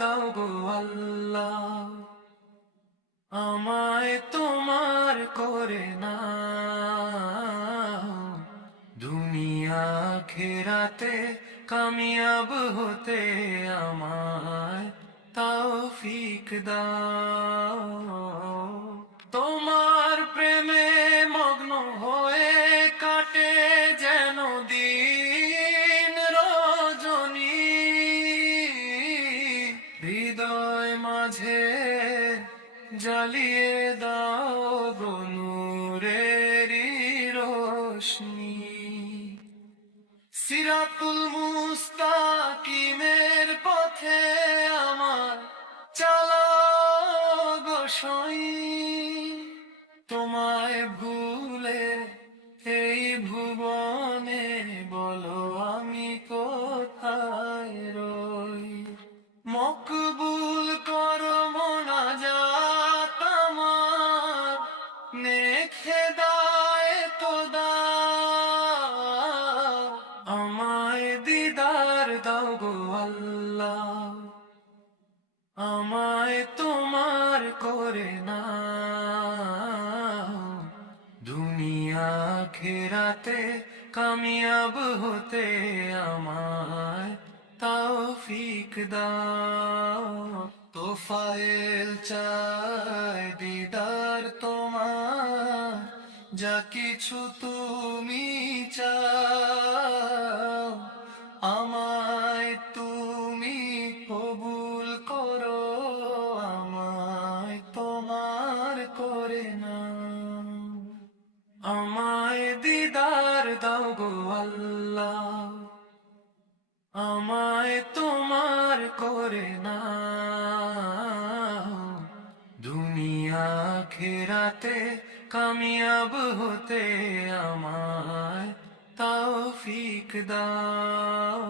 দাও গো আল্লাহ, আমায় তোমার করে নাও, দুনিয়া খেরাতে কামিয়াব হতে আমায় তৌফিক দাও। তোমার প্রেমে মগ্ন হয়ে কাটে যেন দিন রজনী, হৃদয় মাঝে জ্বালিয়ে দাও গো নূরেরি রোশনি। সিরাতুল মুস্তাকিমের পথে আমার চালাও গো সইন, তোমায় ভুলে এই ভুবনে বলো আমি কোথায় রই। মকবুল করো মোনাজাত আমার, নেক হেদায়েত দাও, আমায় দিদার দাও গো আল্লাহ, আমায় তোমার করে নাও, দুনিয়া খেরাতে কামিয়াব হতে আমায় তৌফিক দাও। তোফায়েল চায় দিদার তোমার, যা কিছু তুমি চাও, আমায় তুমি কবুল করো, আমায় তোমার করে নাও, আমায় দিদার দাও গো আল্লাহ, আমায় তোমার করে নাও, দুনিয়া খেরাতে কামিয়াব হতে আমায় তৌফিক দাও।